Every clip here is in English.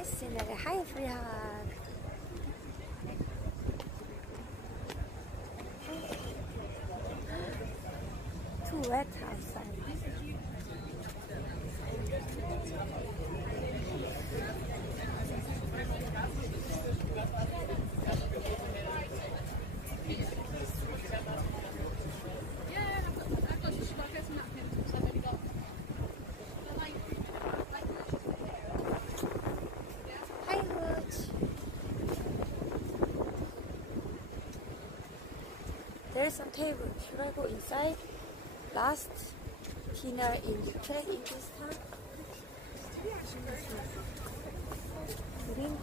Hi, scenery. Hi, Frihan. Too wet outside. Hi, Hooch. There's some table. Should I go inside? Last dinner in Utrecht in this town. Drink.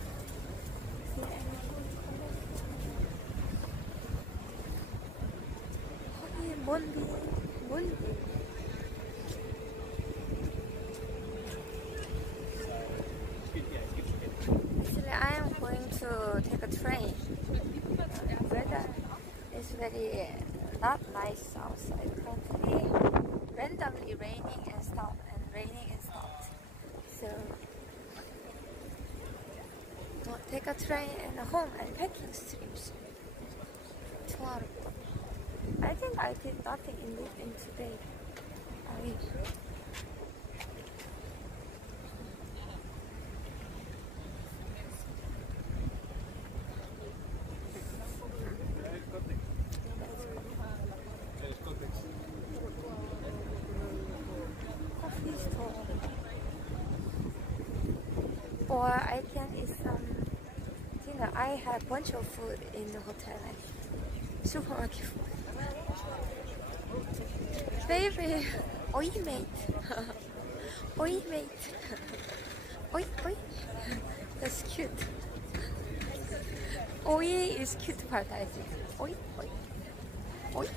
Moonbeam. Actually, I am going to take a train. Weather is very not nice outside. Currently, randomly raining and stopped, and raining and stopped. So, I'll take a train and home and packing streams tomorrow. I think I did nothing in today. Coffee store. Or I can eat some dinner. I have a bunch of food in the hotel, like supermarket food. Baby, oi mate. Oi mate. Oi, oi. That's cute. Oi is cute part, I think. Oi, oi. Oi.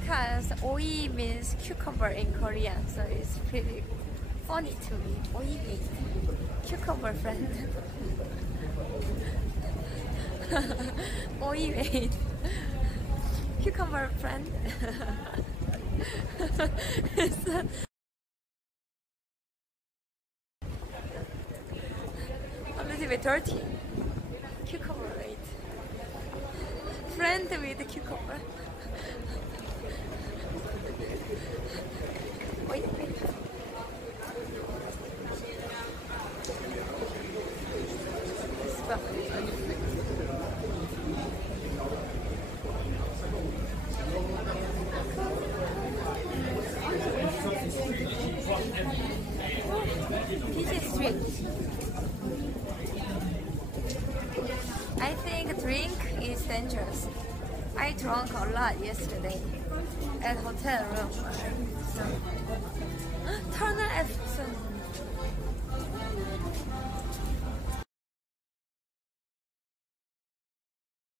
Because oi means cucumber in Korean, so it's pretty funny to me. Oi mate. Cucumber friend. Oi mate. Cucumber friend. A little bit dirty. Cucumber mate. Friend with cucumber. Oi mate. I think drink is dangerous. I drank a lot yesterday at hotel room. So, turn on